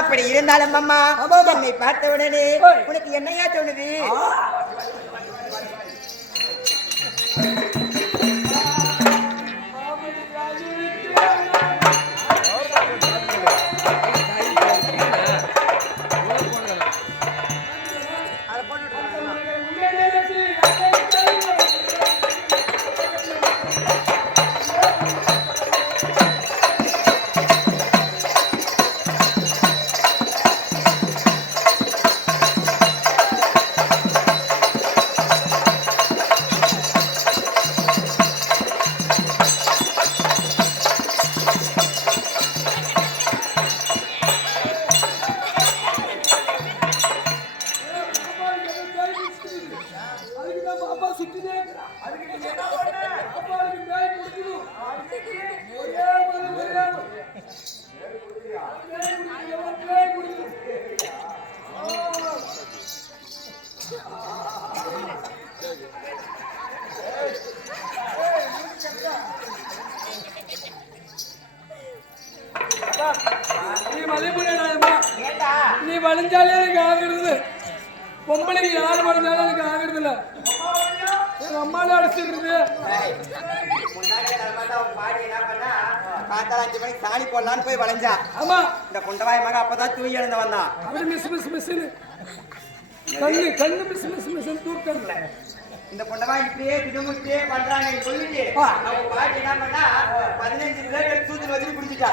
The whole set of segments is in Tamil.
அப்படி இருந்தாலும் அம்மா என்னை பார்த்த உடனே உனக்கு என்னையா தோணுது? நீ வளைஞ்சாலே எனக்கு ஆகுறது. பொம்பளைக்கு யாரு வளைஞ்சாலும் எனக்கு ஆகுறது இல்ல. எங்க அம்மால அடிச்சிருது. சாணி போடலான்னு போய் வளைஞ்சா. ஆமா, இந்த குண்டவாய் மக அப்பதான் தூங்கி எழுந்த வந்தான். அப்படி மிஸ் மிஸ் மிஸ்ன்னு கண்ணு கண்ணு மிஸ் மிஸ் மிஸ் தூக்கல. இந்த பொண்டவா இப்படியே திடமுட்டியே பண்றாங்க சொல்லிட்டு அவங்க பாட்டி என்ன பண்ணா 15 பிளேட் சூத்துல வச்சு குடிச்சிட்டா.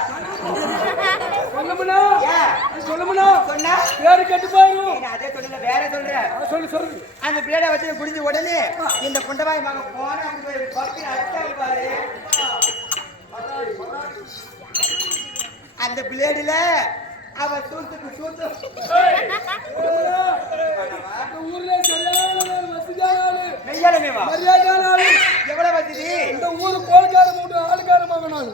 சொல்லுமுனா சொன்னா பேரு கெட்டு போயிடும். அதே சொல்லல வேற சொல்றேன். சொல்லு சொல்லு. அந்த பிளேட வச்சு குடிச்ச உடனே இந்த பொண்டவாய் மகன் போன அப்படி போய் பக்கி அடிச்சா பாரு. அந்த பிளேடுல அவ சூத்துக்கு சூத்து ஊர்ல சரியான வசதியானாலு மெய்யாலுமேவா மரியாதையானாலு எவ்வளவு வசதி. இந்த ஊரு கோல்கார மூட்டு ஆளுக்கார மகனாலு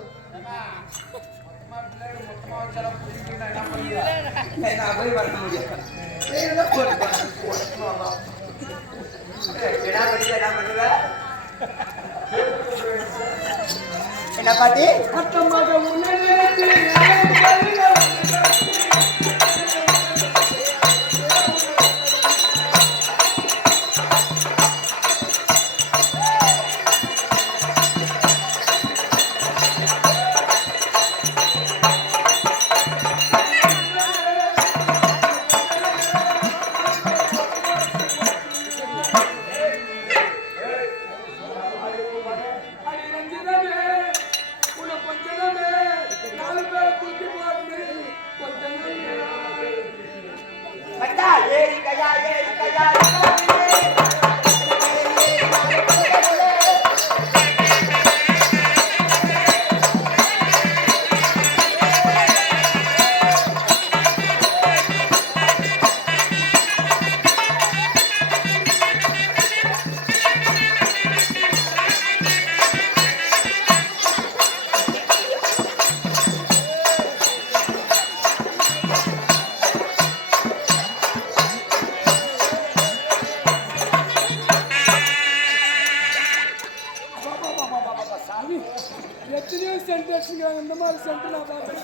என்ன பாட்டி அத்தமாக உன்னை எத்தனையோ சென்ட் வச்சுக்கிறாங்க. இந்த மாதிரி சென்ட் நான் பார்த்தேன்.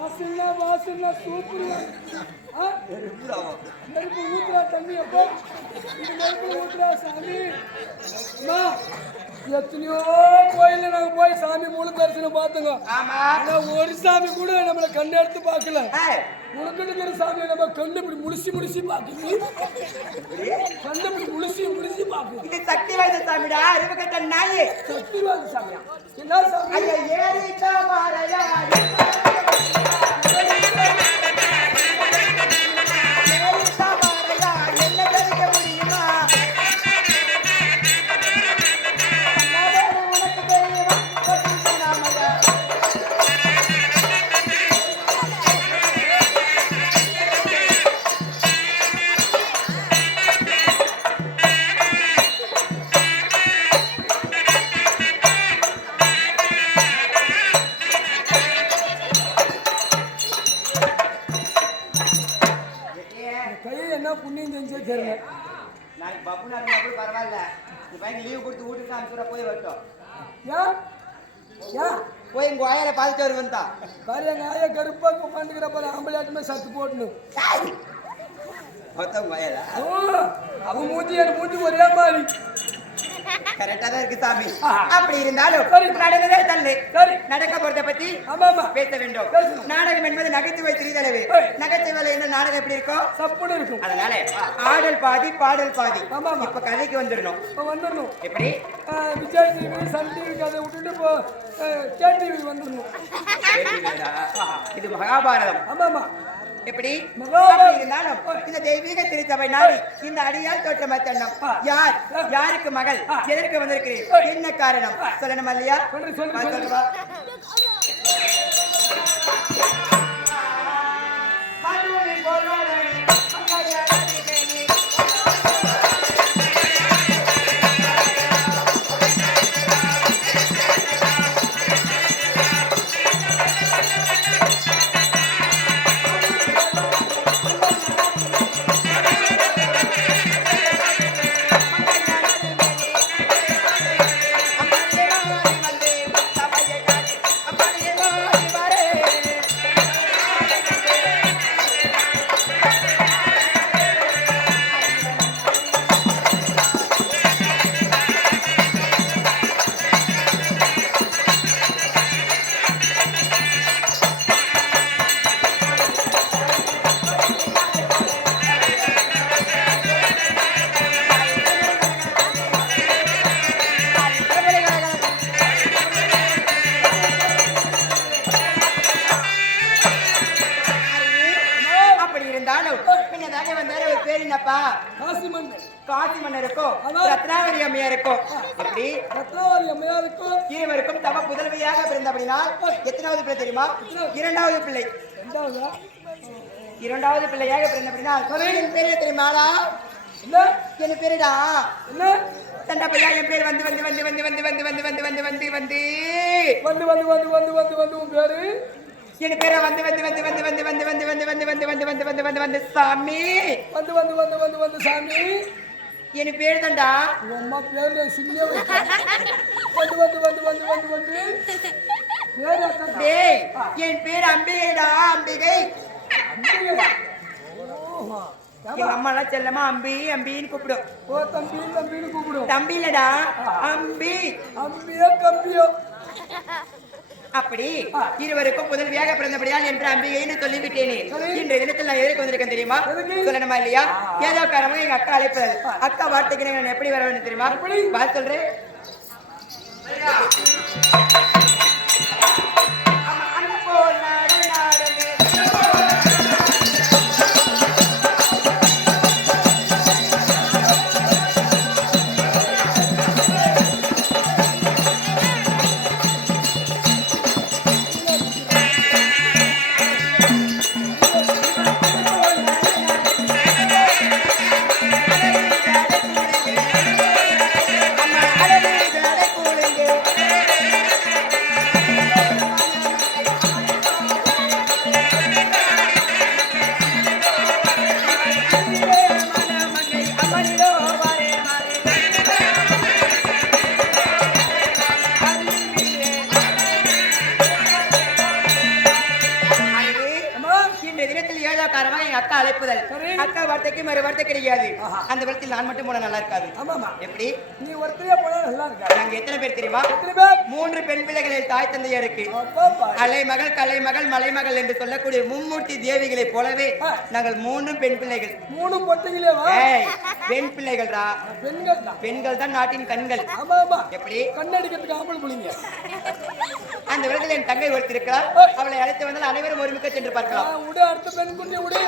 வாசல்னா வாசல்னா சூப்பர். நெருப்பு ஊத்துறா தண்ணி எப்போ இந்த நெருப்பு ஊத்துறா சாமி. எத்தனையோ கோயில்ல நாங்க போய் சாமி மூல தரிசனம் பார்த்தோங்க. ஆனா ஒரு சாமி கூட நம்மள கண்ணு எடுத்து பார்க்கல. உனக்கு சாமி நம்ம கண்ணு இப்படி முழிச்சு முழிச்சு பாக்குது. கண்ணு இப்படி முழிச்சு முழிச்சு பாக்குது. இது சக்தி வாய்ந்த சாமிடா. அறிவு கட்ட நாயே. சக்தி வாய்ந்த சாமியா? என்ன சாமி? ஐயா ஏறிச்சா மாரையா புண்ணியம் செஞ்சே தெரியல. நான் பப்பு நாள் கூட பரவாயில்ல. நீ பையன் லீவ் கொடுத்து வீட்டுக்கு அனுப்பிச்சுட போய் வரட்டும். யா யா போய் உங்க ஆயால பாதிச்சு வருவன் தான் பாரு எங்க ஆயா கருப்பா உட்காந்துக்கிற பாரு ஆம்பளையாட்டுமே சத்து போடணும் மொத்தம் ஆயால அவன் மூஞ்சி என் மூஞ்சி ஒரே மாதிரி கரெக்டா தான் இருக்கு சாமி அப்படி இருந்தாலும் நடந்ததே தள்ளு நடக்க போறத பத்தி பேச வேண்டும் நாடகம் என்பது நகைச்சுவை சிறிதளவு நகைச்சுவை என்ன நாடகம் எப்படி இருக்கும் சப்புன்னு இருக்கும் அதனால ஆடல் பாதி பாடல் பாதி இப்ப கதைக்கு வந்துடணும் எப்படி விஜய் டிவி சன் டிவி கதை விட்டுட்டு இப்போ கே டிவி வந்துடணும் இது மகாபாரதம் ஆமாமா எப்படி இருந்தாலும் இந்த தெய்வீக திருச்சபை நாடி இந்த அடியால் தோற்ற மத்தண்ணம் யார் யாருக்கு மகள் எதற்கு வந்திருக்கிறேன் என்ன காரணம் சொல்லணும் இல்லையா சொல்லுவா காசி மன்னருக்கும் ரத்னாவதி அம்மையாருக்கும் எப்படி ரத்னாவதி அம்மையாருக்கும் இருவருக்கும் தம புதல்வியாக பிறந்தபடினால் எத்தனாவது பிள்ளை தெரியுமா இரண்டாவது பிள்ளை இரண்டாவது பிள்ளையாக பிறந்தபடினால் என் பேரு தெரியுமாடா என் பேருடா தண்டா பிள்ளை என் பேர் வந்து வந்து வந்து வந்து வந்து வந்து வந்து வந்து வந்து வந்து வந்து வந்து வந்து வந்து வந்து வந்து வந்து உன் பேரு என் பேரை வந்து வந்து வந்து வந்து வந்து வந்து வந்து வந்து வந்து வந்து வந்து வந்து வந்து வந்து வந்து சாமி வந்து வந்து வந்து வந்து வந்து சாமி என் பேர் தான்டா உங்க அம்மா பேர்ல சிங்கியே வந்து வந்து வந்து வந்து வந்து வந்து டேய் என் பேர் அம்பிகைடா அம்பிகை எங்க அம்மா எல்லாம் செல்லமா அம்பி அம்பின்னு கூப்பிடும் ஓ தம்பி தம்பின்னு கூப்பிடும் தம்பி இல்லடா அம்பி அம்பியோ கம்பியோ அப்படி இருவருக்கும் புதல்வியாக பிறந்தபடியால் என்று அம்பிகைன்னு சொல்லிவிட்டேனே இன்றைய தினத்தில் நான் எதற்கு வந்திருக்கேன் தெரியுமா சொல்லணுமா இல்லையா ஏதோ காரணமாக எங்க அக்கா அழைப்பது அக்கா வார்த்தைக்கு நான் எப்படி வர வேண்டும் தெரியுமா பார்த்து சொல்றேன் அக்கா அழைப்புதல் அக்கா வார்த்தைக்கு மறு வார்த்தை கிடையாது அந்த இடத்தில் நான் மட்டும் போன நல்லா இருக்காது எப்படி நீ ஒருத்தரே போனா நல்லா இருக்காது நாங்க எத்தனை பேர் தெரியுமா எத்தனை பேர் 3 பெண் பிள்ளைகளில் தாய் தந்தையா இருக்கு அலைமகள் கலைமகள் மலைமகள் என்று சொல்லக்கூடிய மும்மூர்த்தி தேவிகளை போலவே நாங்கள் 3 பெண் பிள்ளைகள் 3 பொட்டைகளேவா பெண் பிள்ளைகள்டா பெண்கள் தான் நாட்டின் கண்கள் ஆமா ஆமா எப்படி கண்ணடிக்கிறதுக்கு ஆம்பளை புள்ளிங்க அந்த இடத்துல என் தங்கை ஒருத்தி இருக்கிறார் அவளை அழைத்து வந்தால் அனைவரும் ஒருமிக்க சென்று பார்க்கலாம் உடு அடுத்த பெண் குட்டி உடு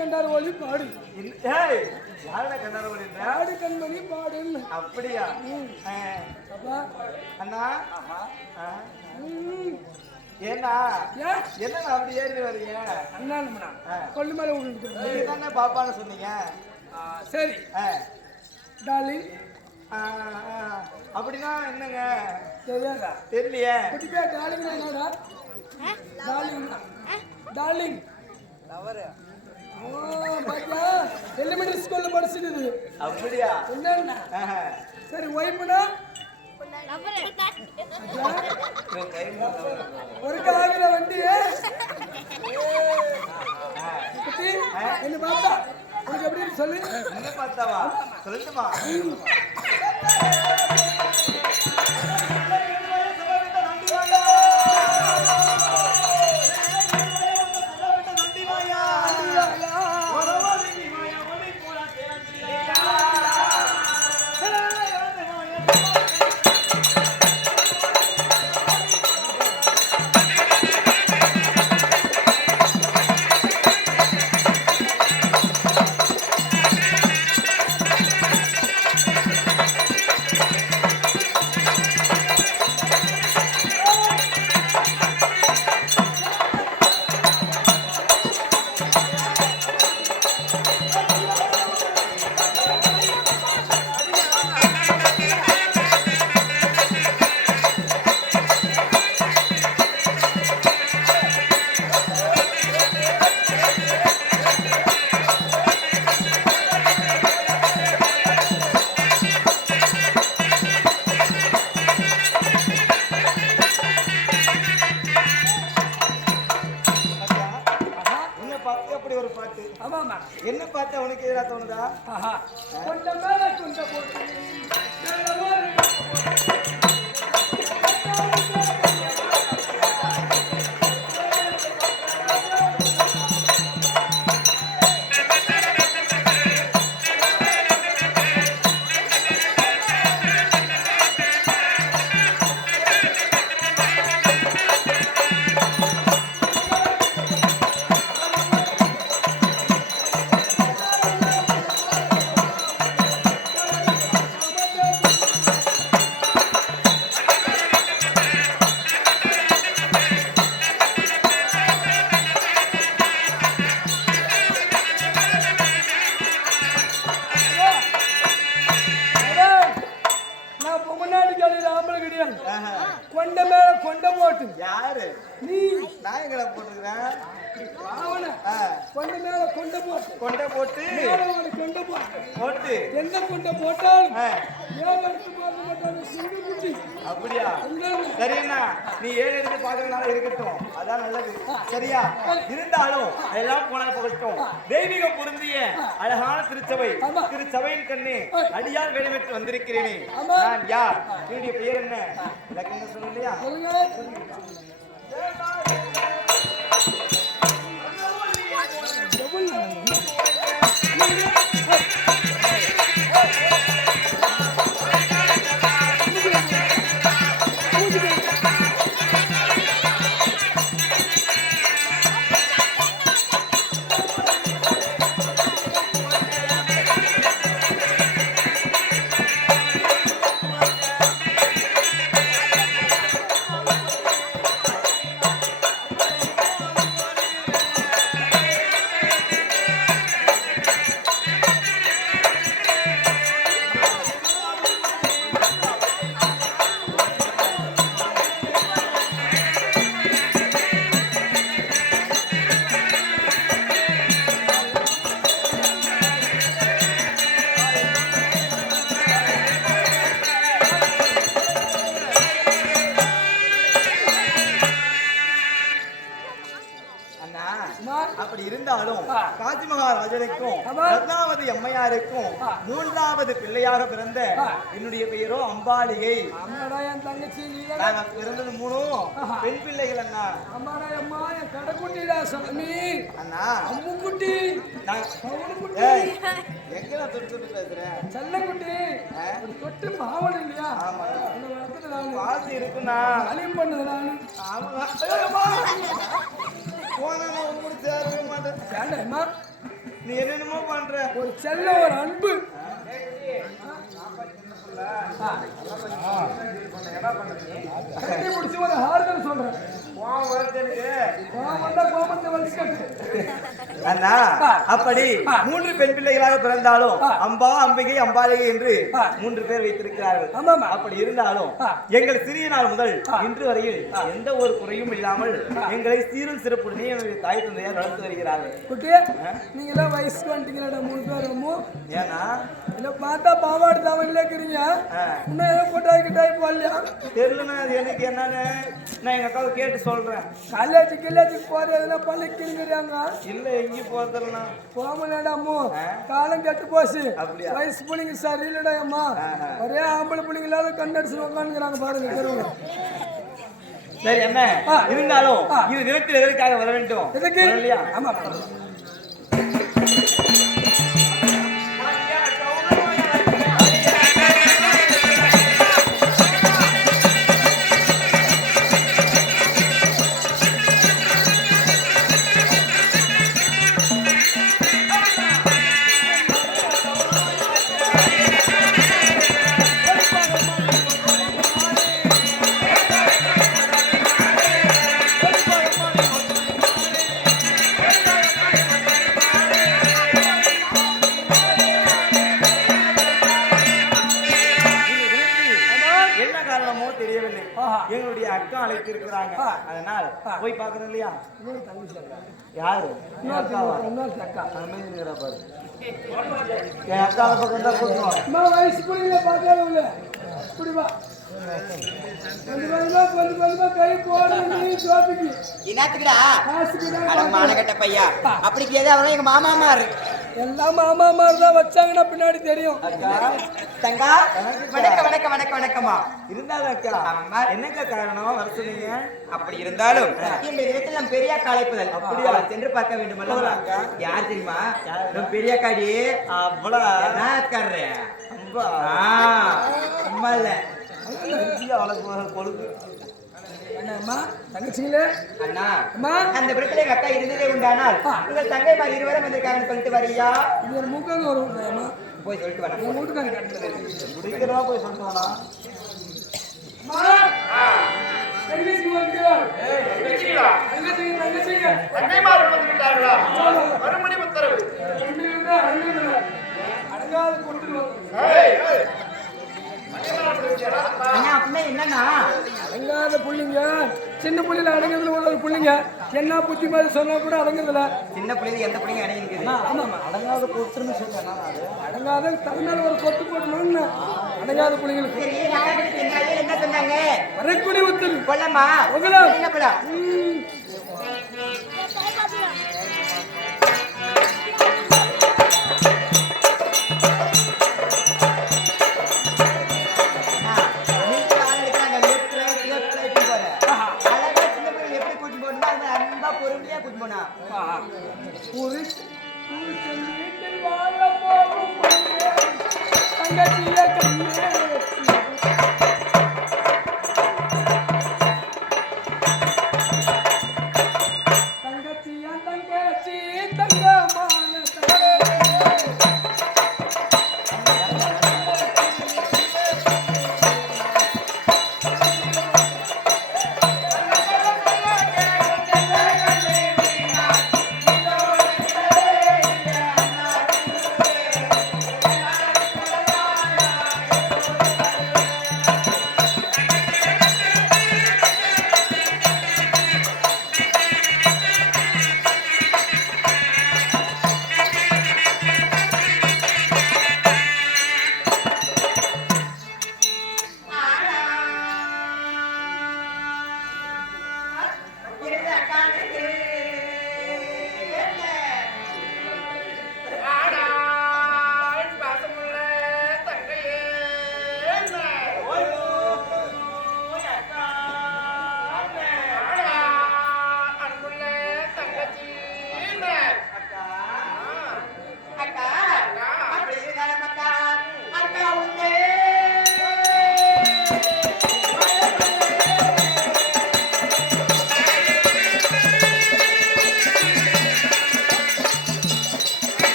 கண்டார ஒளி பாடு. ஏய் யாரடா கண்டார ஒளி? பாடு கண்மணி பாடுன்னு. அப்படியா? அப்பா அண்ணா. ஏன்னா என்ன அப்படி ஏறி வரீங்க? அண்ணா கொள்ளு மேல விழுந்து நீங்க தானே பாப்பான்னு சொன்னீங்க. சரி டார்லிங். அப்படின்னா என்னங்க தெரியாதா? தெரியலையே. குட்டிப்பா டார்லிங் என்னடா? Darling darling lover. பாத்தியா எலிமெண்டரி ஸ்கூல்ல படிச்சிடுது. அப்படியா? என்ன? சரி ஒய்ஃப்னா ஒரு காதுல வண்டி என்ன பார்த்தா உனக்கு எப்படி சொல்லு? என்ன பார்த்தாவா? சொல்லட்டுமா? என்ன பார்த்தா உனக்கு எதிராக தோணுதா? கொஞ்சம் மேல கொஞ்சம் போட்டு கொண்ட மேல கொண்ட போட்டு. யாரு நீ? நான் எங்களை போட்டுக்கிறேன். கொண்ட மேல கொண்ட போட்டு. கொண்ட போட்டு கொண்ட போட்டு எந்த கொண்ட போட்டாலும் சிங்க குட்டி. அப்படியா? சரிண்ணா, நீ 7 எடுத்து பாக்குறதுனால இருக்கட்டும், அதான் நல்லது. சரியா? இருந்தாலும் எல்லாம் போனால் போகட்டும். தெய்வீகம் பொருந்திய அழகான திருச்சபை, திருச்சபையின் கண்ணே அடியால் வேலைவிட்டு வந்திருக்கிறேனே, நான் யார்? என்னுடைய பெயர் என்ன? இலக்கணம் சொல்லலையா? அப்படி இருந்தாலும் காஞ்சி மகாராஜனுக்கும் ரத்னாவதி அம்மையாருக்கும் 3வது பிள்ளையாக பிறந்த என்னுடைய பெயரோ அம்பாலிகை. என் தங்கச்சி நாங்க பிறந்தது 3 பெண் பிள்ளைகள் அண்ணா. அம்மா என் கடைக்குட்டிடா சாமி. அண்ணா அம்முக்குட்டி. எங்க தொட்டு பேசுறேன்? செல்லக்குட்டி. தொட்டு மாவன் இல்லையா? ஆமா. அந்த பாத்து இருக்குண்ணா. அலிம் பண்ணுது நானு. ஆமா. போனா நான் உங்களுக்கு சேரவே மாட்டேன். ஏண்டா நீ என்னென்னமோ பண்ற. ஒரு செல்ல ஒரு அன்பு. கட்டி பிடிச்சி ஒரு ஆறுதல் சொல்றேன். அண்ணா அப்படி 3 பெண் பிள்ளைகளாக பிறந்தாலும் அம்பா அம்பிகை அம்பாலிகை என்று 3 பேர் வைத்திருக்கிறார்கள். அப்படி இருந்தாலும் எங்கள் சிறிய நாள் முதல் இன்று வரையில் எந்த ஒரு குறையும் இல்லாமல் எங்களை சீரும் சிறப்புடனே என்னுடைய தாய் தந்தையார் வளர்த்து வருகிறார்கள். நீங்க எல்லாம் வயசுக்கு வந்துட்டீங்களா 3 பேரும்? ஏன்னா இல்ல பார்த்தா பாவாடு தாவணில இருக்கிறீங்க. இன்னும் ஏதோ கொட்டாய் கிட்டாய் போடலையா? தெரியலன்னா அது எனக்கு என்னன்னு நான் எங்க அக்காவை கேட்டு சொல்றேன். காலேஜுக்கு போறது எதுனா பள்ளிக்குங்கிறாங்க. இல்ல எங்கேயும் போறதுலண்ணா போமலடாமோ காலம் கெட்டு போச்சு. அப்படியா? வயசு பிள்ளைங்க சரியில்லடா அம்மா. ஒரே ஆம்பளை பிள்ளைங்களால கண்ணடிச்சு உட்காந்துக்கிறாங்க பாருங்க தெருவுல. சரி என்ன இருந்தாலும் இது தினத்தில் எதற்காக வர வேண்டும்? எதுக்கு? இல்லையா? ஆமா. எங்களுடைய அக்கா அழைத்திருக்கிறாங்க. அதனால் போய் பார்க்கணும் இல்லையா? யாரு? என் அக்காவா? என் அக்காவை பக்கம் தான் கூட்டணும். வயசு பிள்ளைங்கள பார்க்கல புரியுமா? அப்படி எங்க மாமாமாரு எல்லாம் மாமாமாரு தான் வச்சாங்கன்னா பின்னாடி தெரியும். தங்கா வணக்கம் வணக்கம் வணக்கம் வணக்கம்மா. இருந்தாலும் அக்கா என்னக்கா காரணம் வர சொன்னீங்க? அப்படி இருந்தாலும் இந்த இடத்தில் நம் பெரிய அழைப்புதல் அப்படியா சென்று பார்க்க வேண்டும் அல்லவா? யார் தெரியுமா? நம் பெரிய அக்காடி அவ்வளவு அம்மா இல்ல கொழுப்பு தங்கச்சிங்களே அண்ணா அந்த இடத்துல எங்க அக்கா இருந்ததே உண்டானால் உங்கள் தங்கை மாதிரி இருவரும் வந்திருக்காங்கன்னு சொல்லிட்டு வரியா? இது மூக்காங்க வரும் போய் சொல்லிட்டு வரேன். என் வீட்டுக்காரங்க முடிக்கிறதா போய் சொல்லிட்டு வரலாம். என்னன்னா அடங்காத புள்ளிங்க சின்ன புள்ளில அடங்குறதுல உள்ள புள்ளிங்க என்ன புத்தி மாதிரி சொன்னா கூட அடங்குறதுல சின்ன பிள்ளைங்க எந்த பிள்ளைங்க அடங்கிருக்குது? ஆமா அடங்காத பொறுத்துன்னு சொல்லுங்க. அடங்காத தகுந்தால ஒரு கொத்து போட்டணும்னு அடங்காத புள்ளிங்களுக்கு என்ன சொன்னாங்க? வரக்குடி ஒத்து கொள்ளம்மா உங்களா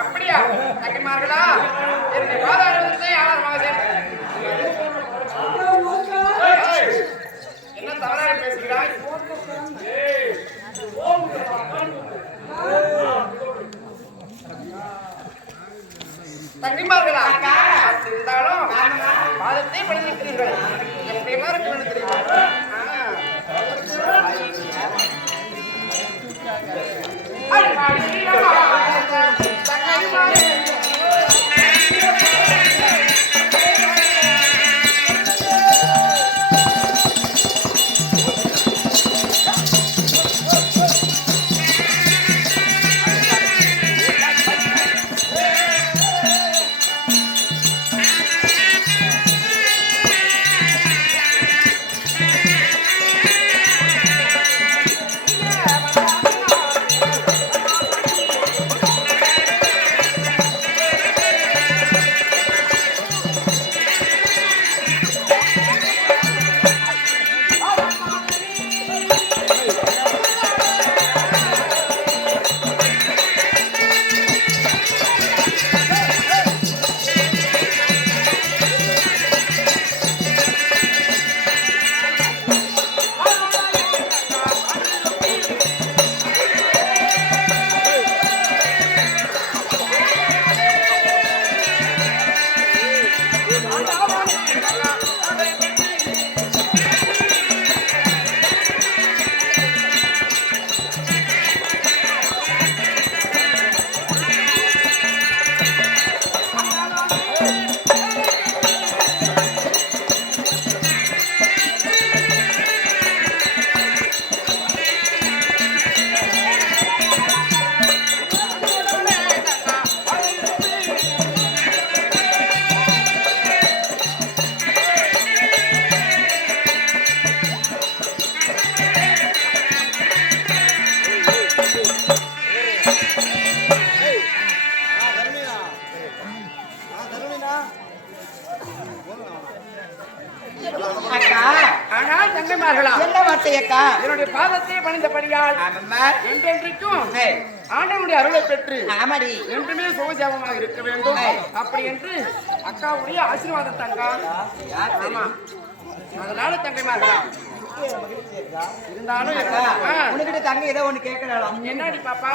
அப்படியா தங்கிமார்களா என்னுடைய பாதாரத்தை ஆதாரமாக சேர்த்து என்ன தவறாக பேசுகிறாய்? தங்கிமார்களா இருந்தாலும் பாதத்தை பணிந்திருக்கிறீர்கள் எப்படி மாதிரி பணிந்திருக்கிறீர்கள் என்ன வார்த்தை அக்கா? என்னுடைய பாதத்தை பணிந்தபடியால் என்றென்றைக்கும் ஆண்டவனுடைய அருளை பெற்று ஆமாடி என்றுமே சுகஜாபமாக இருக்க வேண்டும் அப்படி என்று அக்காவுடைய ஆசீர்வாதத்தை அக்கா. ஆமா அதனால தங்கைமார்களா இருந்தாலும் உனக்கிட்ட தங்கை ஏதோ ஒண்ணு கேட்கலாம். என்னடி பாப்பா?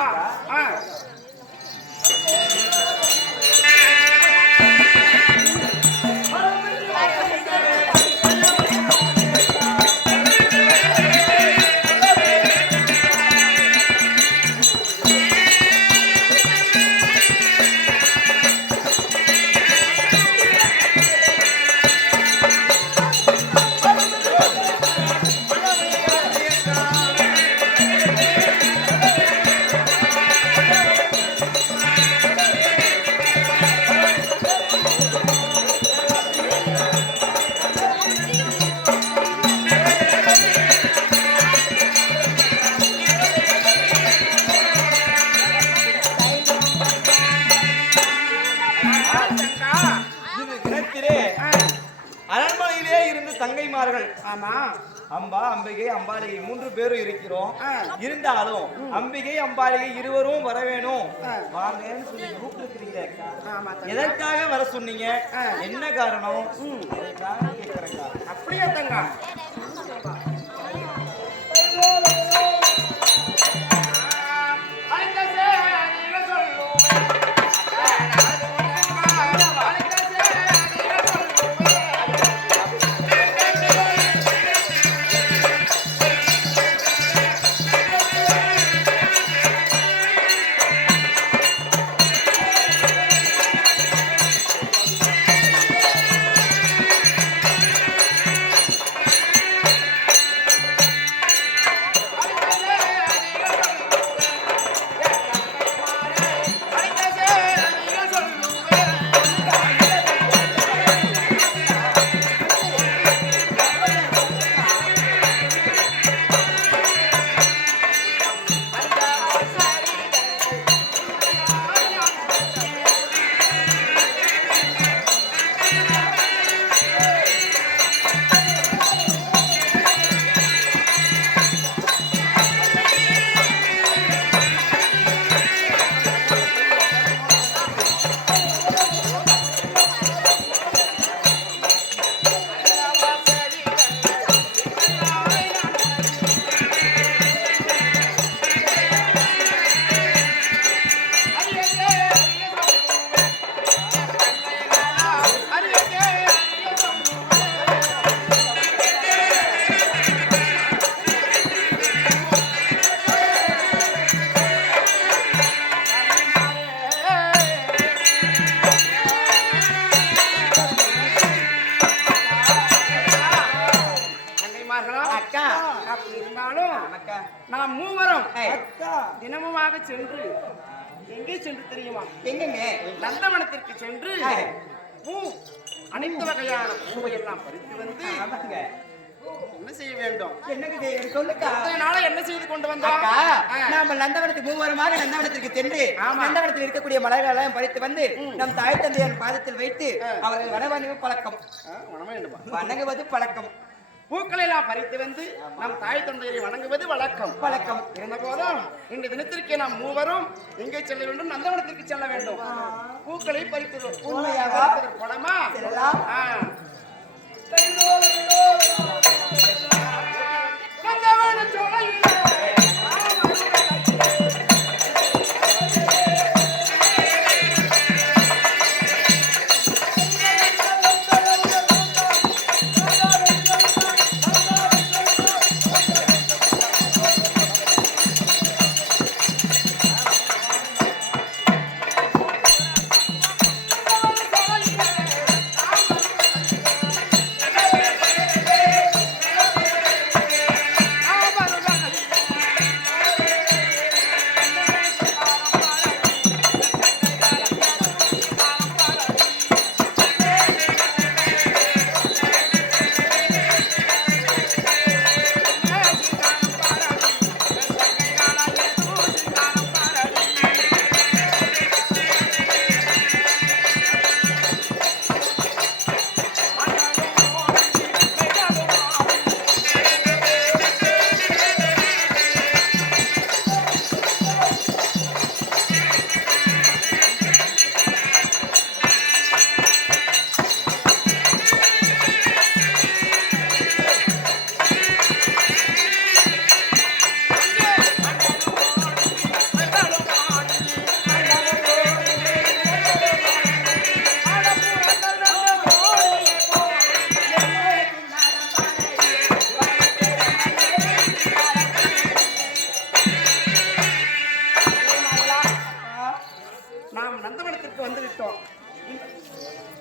அரண்மனையிலே இருந்து தங்கைமார்கள் ஆமா அம்பா அம்பிகை அம்பாலிகை 3 பேரும் இருக்கிறோம். இருந்தாலும் அம்பிகை அம்பாலிகை இருவரும் வர வேணும் வாங்கன்னு சொல்லி கூப்பிட்டுருக்கீங்க. எதற்காக வர சொன்னீங்க? என்ன காரணம்? கேட்கிறேங்க. அப்படியே தங்க சென்று எங்கே சென்று தெரியுமா? எங்கங்க? நந்தவனத்திற்கு சென்று பூ அனைத்து வகையான பூவை எல்லாம் பறித்து வந்து ஆமாங்க. என்ன செய்ய வேண்டும்? என்னங்க செய்யணும் சொல்லுக்கா. அதனால என்ன செய்து கொண்டு வந்தோம்? அக்கா, நாம நந்தவனத்துக்கு மூவரமாக நந்தவனத்திற்கு சென்று நந்தவனத்தில் இருக்கக்கூடிய மலர்கள் எல்லாம் பறித்து வந்து நம் தாய் தந்தையர் பாதத்தில் வைத்து அவர்கள் வணங்குவது பழக்கம். வணங்குவது பழக்கம். பூக்களை எல்லாம் பறித்து வந்து நம் தாய் தந்தையரை வணங்குவது வழக்கம். பழக்கம் இருந்த போதும் இந்த தினத்திற்கு நாம் மூவரும் எங்கே செல்ல வேண்டும்? நந்தவனத்திற்கு செல்ல வேண்டும். பூக்களை பறித்து உண்மையாக படமா செல்லலாம். நந்தவன சோலையிலே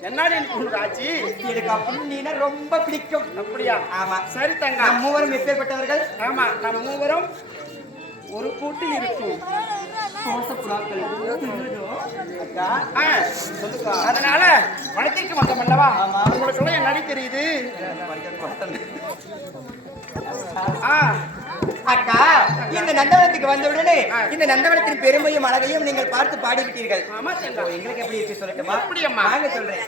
என்னடி ஆச்சு? எனக்கு அப்படி நீனா ரொம்ப பிடிக்கும். அப்படியா? ஆமா. சரி தங்க. நம் மூவரும் எப்பேற்பட்டவர்கள்? ஆமா, நம்ம மூவரும் ஒரு கூட்டில் இருக்கும். அதனால வனத்திற்கு வந்தோம் அல்லவா? உங்களுக்கு சொல்ல என் நடி தெரியுது. அக்கா, இந்த நந்தவனத்துக்கு வந்தவுடனே இந்த நந்தவனத்தின் பெருமையும் அழகையும் நீங்கள் பார்த்து பாடிவிட்டீர்கள். ஆமா, எங்களுக்கு எப்படி இருக்கு சொல்லட்டுமா? அப்படியம்மா, வாங்க சொல்றேன்.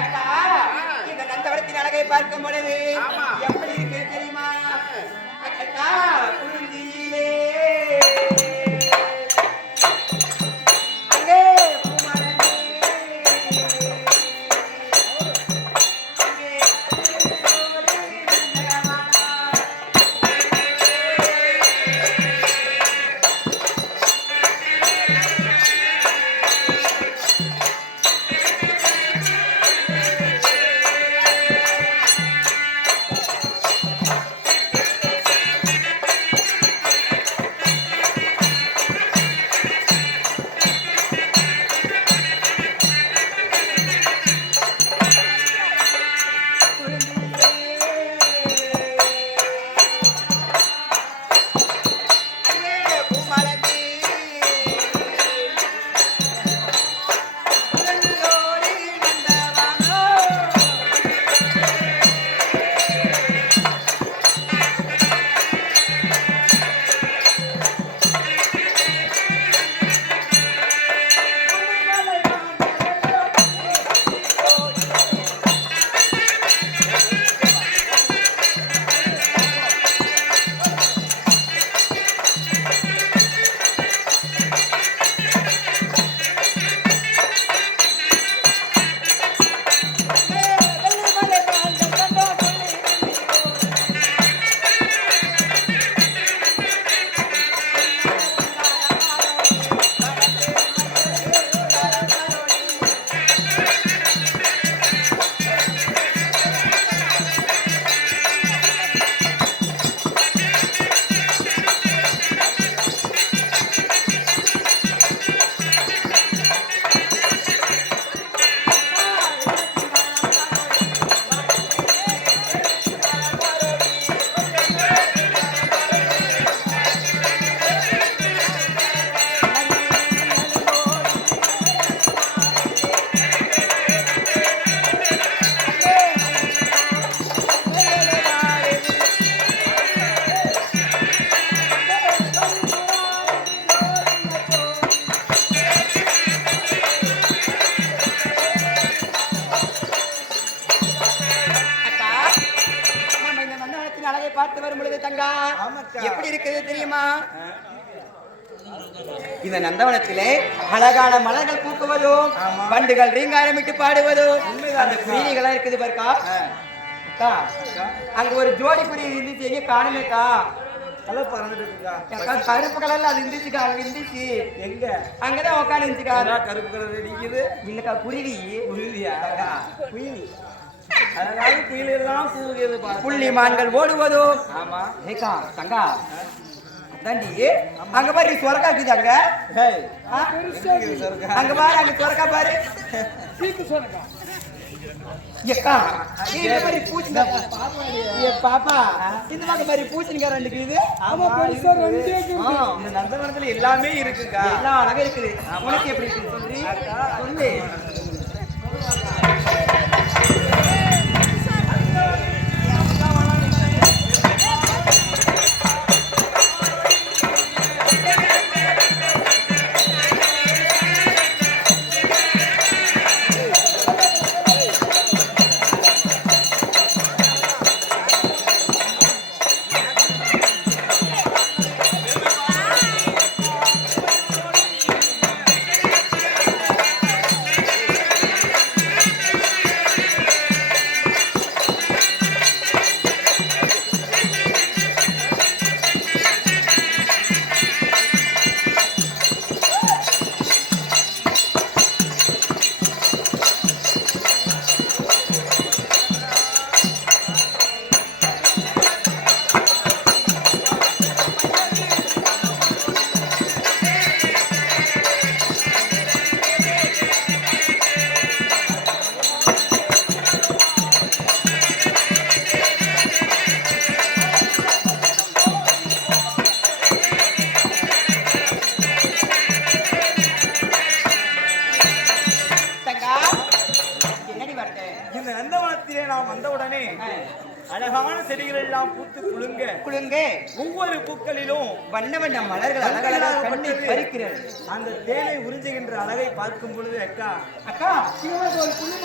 அக்கா, இந்த நந்தவனத்தின் அழகை பார்க்கும் பொழுது எப்படி இருக்கு தெரியுமா? அக்கா, குறிஞ்சியிலே மலரை பார்த்து வரும் பொழுது தங்கா எப்படி இருக்குது தெரியுமா? இந்த நந்தவனத்திலே அழகான மலர்கள் பூக்குவதும் பண்டுகள் ரீங்காரமிட்டு பாடுவதும் அந்த குருவிகளா இருக்குது பாருக்கா. அக்கா, அங்க ஒரு ஜோடி குருவி இருந்துச்சு, எங்க காணுமேக்கா? கலர் பறந்துட்டு இருக்கா. கருப்பு கலர்ல அது இருந்துச்சுக்கா, அங்க இருந்துச்சு. எங்க? அங்கதான் உட்காந்து இருந்துச்சுக்கா. கருப்பு கலர் அடிக்குது. இல்லக்கா, குருவி. குருவியா? குயில். அதாவது குயிலெல்லாம் கூவுகிறது. புள்ளி மான்கள் ஓடுவதும். ஆமா. ஏக்கா தங்கா, அதாண்டி அங்க பாரு சொரக்கா இருக்குது. அங்க அங்க பாரு, அங்க சொரக்கா பாரு. ஏக்கா, இந்த மாதிரி பூச்சிங்க பாப்பா, இந்த மாதிரி பூச்சிங்க ரெண்டு இருக்குது. இந்த நந்தவனத்துல எல்லாமே இருக்குக்கா. எல்லாம் அழகா இருக்குது. உனக்கு எப்படி இருக்குது சொல்லி சொல்லு. இந்த நந்தவனத்திலே நாம் வந்தவுடனே அழகான செடிகள் எல்லாம் பூத்து குலுங்க குலுங்க ஒவ்வொரு பூக்களிலும் வண்ண வண்ண மலர்கள் அழகழகாக கண்ணை பறிக்கிறது. அந்த தேனை உறிஞ்சுகின்ற அழகை பார்க்கும் பொழுது அக்கா அக்கா, ஒரு குழுமம்